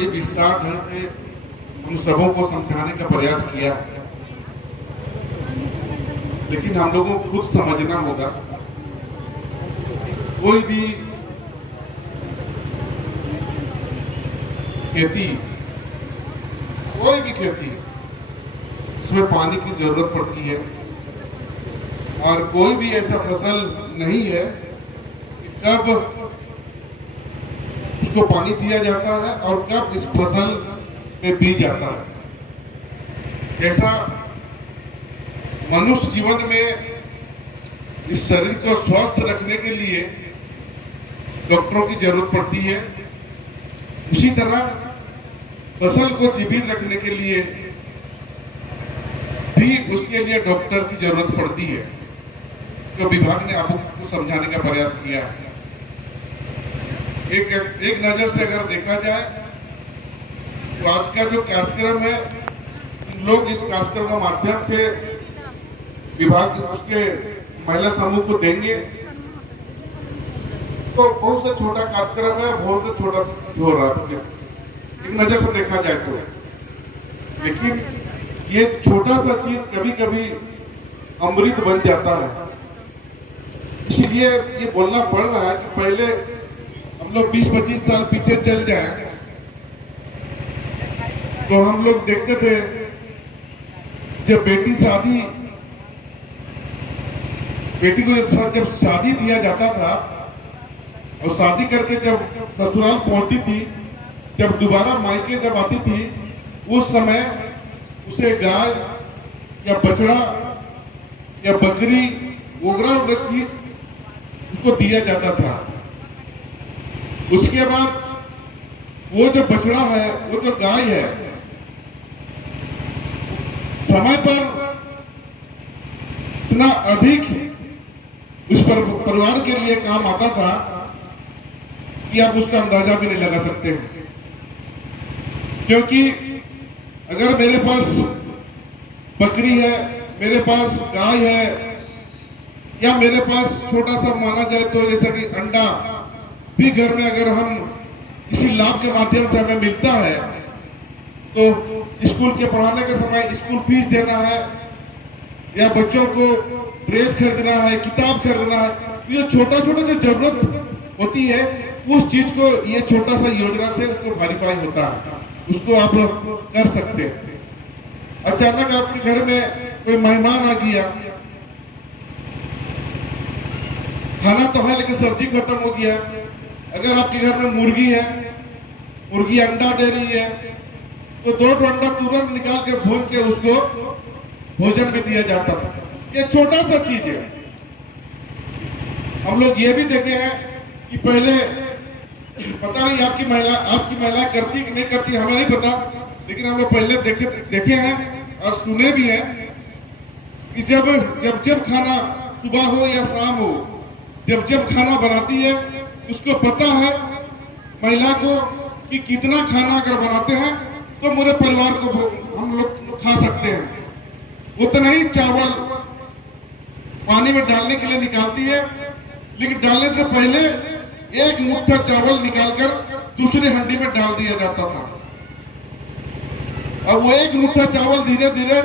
बड़ी विस्तार ढंग से हम सबों को समझाने का प्रयास किया, लेकिन हम लोगों को खुद समझना होगा कि कोई भी खेती इसमें पानी की जरूरत पड़ती है, और कोई भी ऐसा फसल नहीं है कि कब उसको पानी दिया जाता है और कब इस फसल में बीज आता है। जैसा मनुष्य जीवन में इस शरीर को स्वस्थ रखने के लिए डॉक्टरों की जरूरत पड़ती है, उसी तरह फसल को जीवित रखने के लिए भी उसके लिए डॉक्टर की जरूरत पड़ती है। तो विभाग ने आपको समझाने का प्रयास किया है। एक नजर से अगर देखा जाए तो आज का जो कार्यक्रम है, लोग इस कार्यक्रम के माध्यम से विभाग उसके महिला समूह को देंगे, तो बहुत सा छोटा कार्यक्रम है, बहुत सा छोटा हो रहा है एक नजर से देखा जाए तो। लेकिन ये छोटा सा चीज कभी कभी अमृत बन जाता है। इसलिए ये बोलना पड़ रहा है कि पहले हम लोग 20-25 साल पीछे चल जाए तो हम लोग देखते थे जब बेटी को जब शादी दिया जाता था और शादी करके जब ससुराल पहुंचती थी, जब दोबारा मायके जब आती थी, उस समय उसे गाय या बछड़ा या बकरी वगैरह चीज उसको दिया जाता था। उसके बाद वो जो बछड़ा है, वो जो गाय है, समय पर इतना अधिक उस पर परिवार के लिए काम आता था कि आप उसका अंदाजा भी नहीं लगा सकते। क्योंकि अगर मेरे पास बकरी है, मेरे पास गाय है, या मेरे पास छोटा सा माना जाए तो जैसा कि अंडा भी घर में अगर हम किसी लाभ के माध्यम से हमें मिलता है, तो स्कूल के पढ़ाने के समय स्कूल फीस देना है या बच्चों को ड्रेस खरीदना है, किताब खरीदना है, ये छोटा छोटा जो जरूरत होती है उस चीज को ये छोटा सा योजना से उसको वेरीफाई होता है, उसको आप कर सकते हैं। अचानक आपके घर में कोई मेहमान आ गया, खाना तो है लेकिन सब्जी खत्म हो गया। अगर आपके घर में मुर्गी है, मुर्गी अंडा दे रही है, तो 2 अंडा तुरंत निकाल के भून के उसको भोजन में दिया जाता था। ये छोटा सा चीज है। हम लोग ये भी देखे हैं कि पहले पता नहीं आपकी महिला आज की महिला करती कि नहीं करती हमें नहीं पता, लेकिन हम लोग पहले देखे हैं और सुने भी हैं कि जब खाना सुबह हो या शाम हो, जब खाना बनाती है उसको पता है महिला को कि कितना खाना अगर बनाते हैं तो मेरे परिवार को हम लोग खा सकते हैं। उतना ही चावल पानी में डालने के लिए निकालती है, लेकिन डालने से पहले एक मुट्ठा चावल निकालकर दूसरी हंडी में डाल दिया जाता था। अब वो एक मुट्ठा चावल धीरे धीरे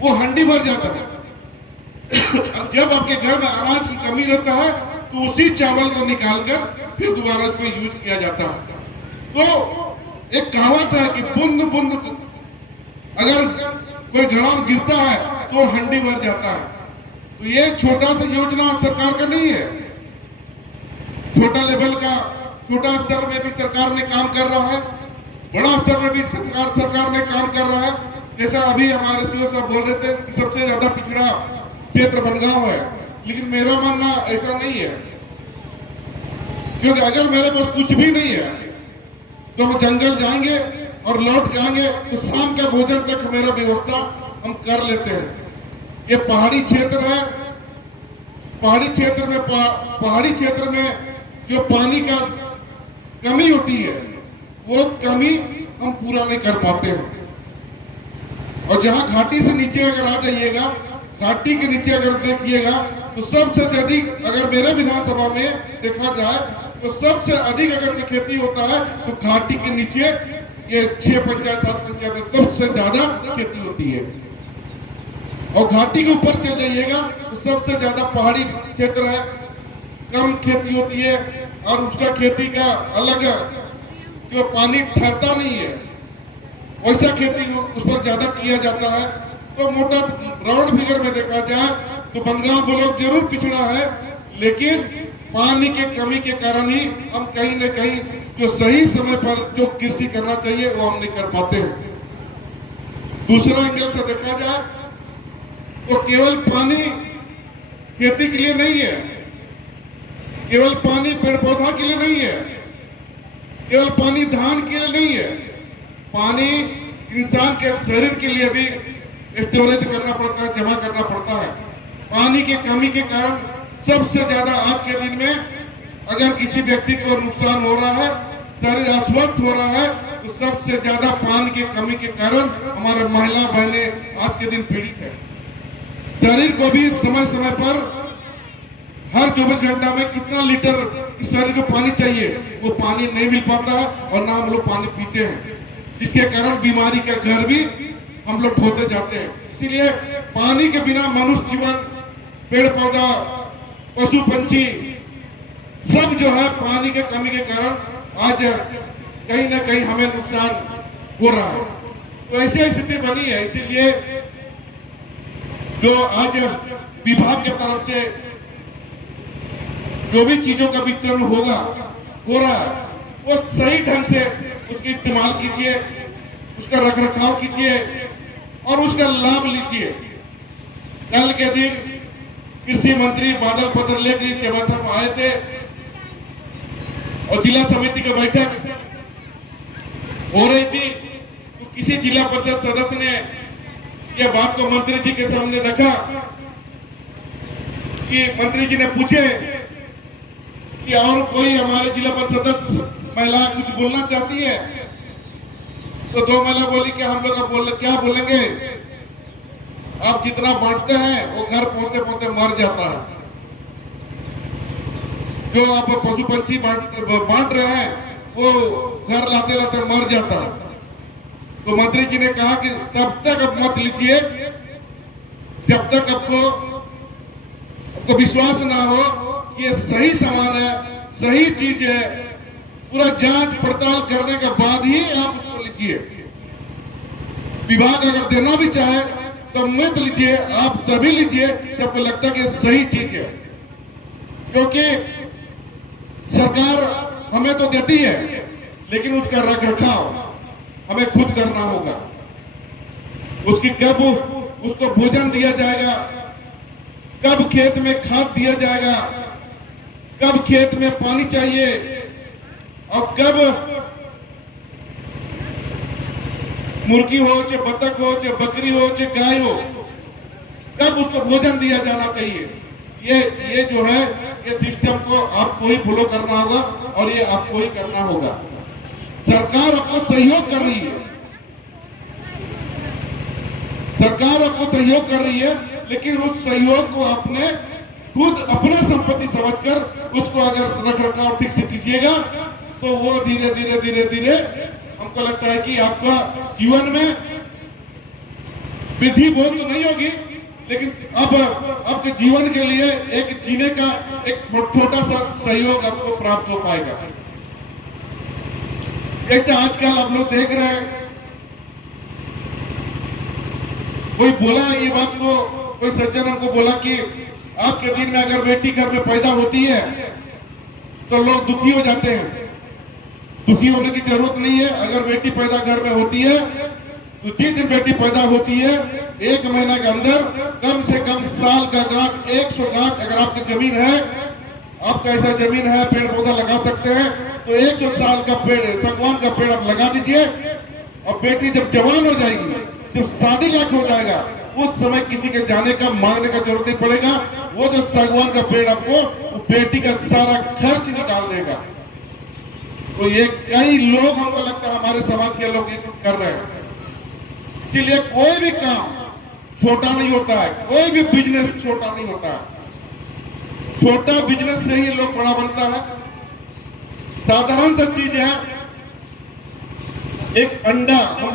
वो हंडी भर जाता है। जब आपके घर में अनाज की कमी रहता है तो उसी चावल को निकालकर फिर दोबारा उसको यूज किया जाता है। तो एक कहावत है कि बूंद बूंद अगर कोई घड़ा गिरता है तो हंडी भर जाता है। तो ये छोटा सा योजना सरकार का नहीं है, छोटा लेवल का, छोटा स्तर में भी सरकार ने काम कर रहा है, बड़ा स्तर में भी सरकार ने काम कर रहा है। जैसा अभी हमारे सीओ साहब बोल रहे थे कि सबसे ज्यादा पिछड़ा क्षेत्र बनगांव है, लेकिन मेरा मानना ऐसा नहीं है। क्योंकि अगर मेरे पास कुछ भी नहीं है तो हम जंगल जाएंगे और लौट के आएंगे तो शाम का भोजन तक मेरा व्यवस्था हम कर लेते हैं। ये पहाड़ी क्षेत्र है, पहाड़ी क्षेत्र में जो पानी का कमी होती है वो कमी हम पूरा नहीं कर पाते हैं। और जहां घाटी से नीचे अगर आ जाइएगा, घाटी के नीचे अगर देखिएगा तो सबसे अधिक अगर मेरे विधानसभा में देखा जाए तो सबसे अधिक अगर की खेती होता है तो घाटी के नीचे ये 6 पंचायत 7 पंचायत में सबसे ज्यादा खेती होती है। और घाटी के ऊपर चल जाइएगा तो सबसे ज्यादा पहाड़ी क्षेत्र है, कम खेती होती है और उसका खेती का अलग जो पानी ठहरता नहीं है वैसा खेती उस पर ज्यादा किया जाता है। तो मोटा राउंड फिगर में देखा जाए तो बंदगांव ब्लॉक जरूर पिछड़ा है, लेकिन पानी के कमी के कारण ही हम कहीं न कहीं जो सही समय पर जो कृषि करना चाहिए वो हम नहीं कर पाते हैं। दूसरा एंगल से देखा जाए तो केवल पानी खेती के लिए नहीं है, केवल पानी पेड़ पौधा के लिए नहीं है, केवल पानी धान के लिए नहीं है, पानी इंसान के शरीर के लिए भी स्टोरेज करना पड़ता है, जमा करना पड़ता है। पानी की कमी के कारण सबसे ज्यादा आज के दिन में अगर किसी व्यक्ति को नुकसान हो रहा है, शरीर अस्वस्थ हो रहा है, तो सबसे ज्यादा पानी की कमी के कारण हमारे महिला बहनें आज के दिन पीड़ित है। शरीर को भी समय समय पर हर 24 घंटा में कितना लीटर इस शरीर को पानी चाहिए वो पानी नहीं मिल पाता है और ना हम लोग पानी पीते हैं, जिसके कारण बीमारी का घर भी हम लोग ढोते जाते हैं। इसीलिए पानी के बिना मनुष्य जीवन, पेड़ पौधा, पशु पंछी सब जो है पानी के कमी के कारण आज कहीं ना कहीं हमें नुकसान हो रहा है। तो ऐसी स्थिति बनी है। इसीलिए जो आज विभाग के तरफ से जो भी चीजों का वितरण होगा हो रहा है वो सही ढंग से उसका इस्तेमाल कीजिए, उसका रखरखाव कीजिए और उसका लाभ लीजिए। कल के दिन कृषि मंत्री बादल पत्रलेख जी चौबसा में आए थे और जिला समिति की बैठक हो रही थी, तो किसी जिला परिषद सदस्य ने यह बात को मंत्री जी के सामने रखा कि मंत्री जी ने पूछे कि और कोई हमारे जिला परिषद सदस्य महिला कुछ बोलना चाहती है, तो 2 महिला बोली कि हम लोग क्या बोलेंगे, आप जितना बांटते हैं वो घर पहुंचते पहुंचते मर जाता है, जो आप पशु पंछी बांट रहे हैं वो घर लाते लाते मर जाता है। तो मंत्री जी ने कहा कि तब तक आप मत लीजिए जब तक आपको विश्वास ना हो कि ये सही सामान है, सही चीज है, पूरा जांच पड़ताल करने के बाद ही आप उसको लीजिए। विभाग अगर देना भी चाहे तो मत लीजिए, आप तभी लीजिए जब आपको लगता है कि सही चीज है, क्योंकि सरकार हमें तो देती है लेकिन उसका रख रखाव हमें खुद करना होगा। उसकी कब उसको भोजन दिया जाएगा, कब खेत में खाद दिया जाएगा, कब खेत में पानी चाहिए और कब मुर्गी हो चाहे बतख हो चाहे बकरी हो चाहे गाय हो, कब उसको भोजन दिया जाना चाहिए। ये जो है ये सिस्टम को आपको ही फॉलो करना होगा और ये आपको ही करना होगा। सरकार आपको सहयोग कर रही है, सरकार आपको सहयोग कर रही है, लेकिन उस सहयोग को आपने खुद अपना संपत्ति समझकर उसको अगर रख रखाव ठीक से कीजिएगा तो वो धीरे धीरे धीरे धीरे हमको लगता है कि आपका जीवन में वृद्धि बहुत तो नहीं होगी, लेकिन अब आपके जीवन के लिए एक जीने का एक छोटा सा सहयोग आपको प्राप्त हो पाएगा। जैसे आजकल आप लोग देख रहे हैं, कोई बोला ये बात को, कोई सज्जन हमको बोला कि आज के दिन में अगर बेटी घर में पैदा होती है तो लोग दुखी हो जाते हैं। दुखी होने की जरूरत नहीं है। अगर बेटी पैदा घर में होती है तो जिस दिन बेटी पैदा होती है 1 महीना के अंदर कम से कम साल का गांठ 100 गांठ, अगर आपकी जमीन है, आपका ऐसा जमीन है पेड़ पौधा लगा सकते हैं तो 100 साल का पेड़, सागवान का पेड़ आप लगा दीजिए और बेटी जब जवान हो जाएगी, जब शादी लायक हो जाएगा, उस समय किसी के जाने का मांगने का जरूरत नहीं पड़ेगा। वो जो सागवान का पेड़ आपको बेटी का सारा खर्च निकाल देगा। तो ये कई लोग हमको लगता है हमारे समाज के लोग ये कर रहे हैं। इसीलिए कोई भी काम छोटा नहीं होता है, कोई भी बिजनेस छोटा नहीं होता है। छोटा बिजनेस से ही लोग बड़ा बनता है। साधारण सा चीज है, एक अंडा हम